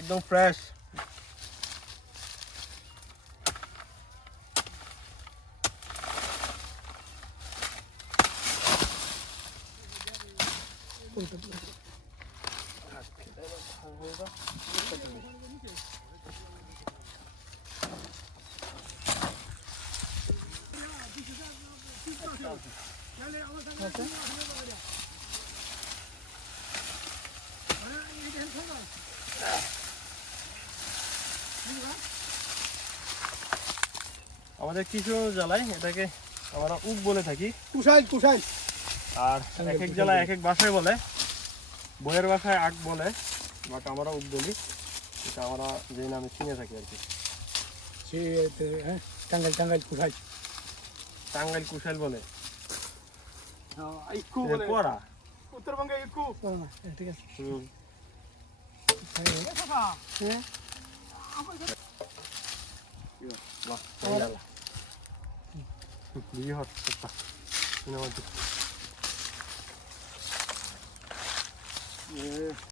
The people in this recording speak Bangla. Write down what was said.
একদম ফ্রেশ। আমাদের কিছু জেলায় এটাকে আমরা উক বলে থাকি, কুশাইল কুশাইল। আর এক এক জেলায় এক এক ভাষায় বলে। বইয়ের ভাষায় আখ বলে, বাট আমরা উক বলি। এটা আমরা যে নামে চিনে থাকি আর কি। সে হ্যাঁ, টাঙ্গাইল টাঙ্গাইল কুশাইল। টাঙ্গাইল কুশাইল বলে। ইকু এটা বলে কোরা। উত্তরবঙ্গে ইকু। ঠিক আছে। বাহ, বিহট একটা সিনেমা।